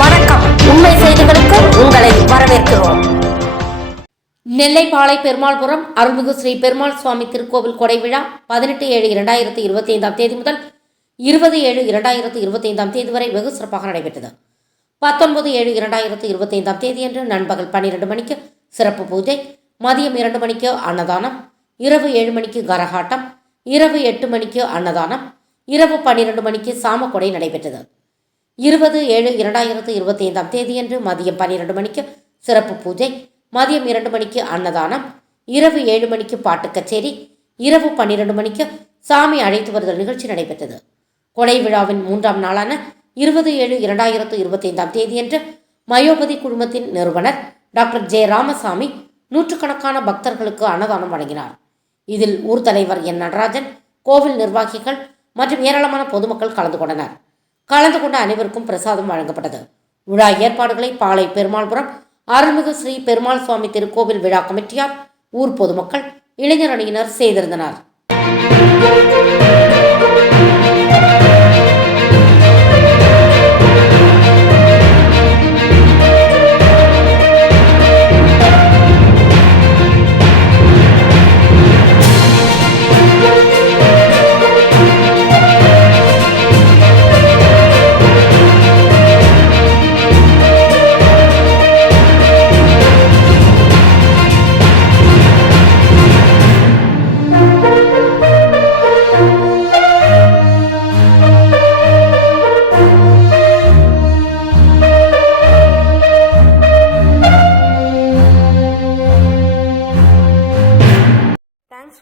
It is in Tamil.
வணக்கம். உண்மை செய்திகளுக்கு உங்களை வரவேற்கிறோம். நெல்லை பாளை பெருமாள்புரம் அருள்மிகு ஸ்ரீ பெருமாள் சுவாமி திருக்கோவில் கொடை விழா பதினெட்டு ஏழு இரண்டாயிரத்தி இருபத்தி ஐந்தாம் தேதி முதல் இருபது ஏழு இரண்டாயிரத்தி இருபத்தி ஐந்தாம் தேதி வரை வெகு சிறப்பாக நடைபெற்றது. பத்தொன்பது ஏழு இரண்டாயிரத்தி இருபத்தி ஐந்தாம் தேதியன்று நண்பகல் பன்னிரண்டு மணிக்கு சிறப்பு பூஜை மதியம் இரண்டு மணிக்கு அன்னதானம் இரவு ஏழு மணிக்கு கரகாட்டம் இரவு எட்டு மணிக்கு அன்னதானம் இரவு பன்னிரண்டு மணிக்கு சாமக்கொடை நடைபெற்றது. இருபது ஏழு இரண்டாயிரத்து இருபத்தி ஐந்தாம் தேதியன்று மதியம் பன்னிரண்டு மணிக்கு சிறப்பு பூஜை மதியம் இரண்டு மணிக்கு அன்னதானம் இரவு ஏழு மணிக்கு பாட்டு கச்சேரி இரவு பன்னிரண்டு மணிக்கு சாமி அழைத்து வருதல் நிகழ்ச்சி நடைபெற்றது. கொடை விழாவின் மூன்றாம் நாளான இருபது ஏழு இரண்டாயிரத்து இருபத்தி ஐந்தாம் தேதியன்று மயோபதி குழுமத்தின் நிறுவனர் டாக்டர் ஜெய ராமசாமி நூற்றுக்கணக்கான பக்தர்களுக்கு அன்னதானம் வழங்கினார். இதில் ஊர் தலைவர் என். நடராஜன் கோவில் நிர்வாகிகள் மற்றும் ஏராளமான பொதுமக்கள் கலந்து கொண்டனர். கலந்து கொண்ட அனைவருக்கும் பிரசாதம் வழங்கப்பட்டது. விழா ஏற்பாடுகளை பாளை பெருமாள்புரம் அருள்மிகு ஸ்ரீ பெருமாள் சுவாமி திருக்கோவில் விழா கமிட்டியார் ஊர் பொதுமக்கள் இளைஞர் அணியினர் செய்திருந்தனர்.